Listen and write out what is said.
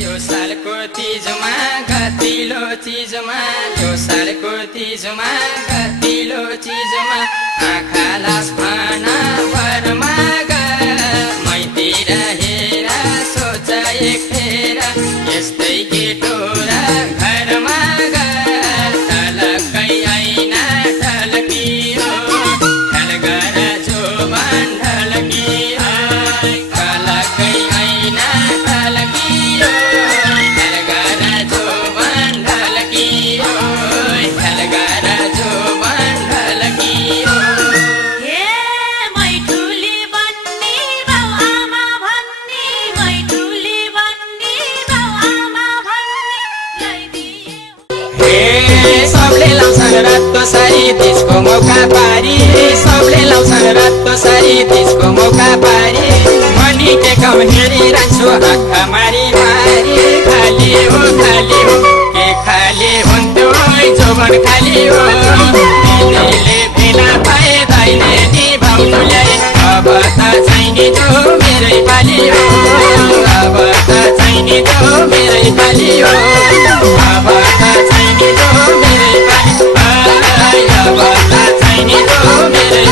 यो सालको तीजमा गतिलो चीजमा यो सालको तीजमा गतिलो चीजमा आँखा लास्फाना भरमा मैतिर हेर सोच एक फेर यस्तै केटोरा घरमा ढलकै ऐना ढल्कियो ढलगर जोबन ढल्कियो ढलकै ऐना ढल्कियो ढलगर जोबन ढल्कियो ढलगर जोबन ढल्कियो सबले लाउँछन् रत्तो सारी त्यसको मौका पारी सबले लाउँछन् रत्तो सारी त्यसको मौका पारी मनी के कम हेरिरहन्छु आँखा मारी मारी खाली हो के खाली हुन्थ्यो जोबन खाली हो दिदीले भेला पाए दैले निभाउनुलाई अब त चाहिने जो मेरै पाली हो अब त चाहिने जो मेरै पाली हो अब त चाहिने जो मेरै पाली अब त चाहिने जो मेरै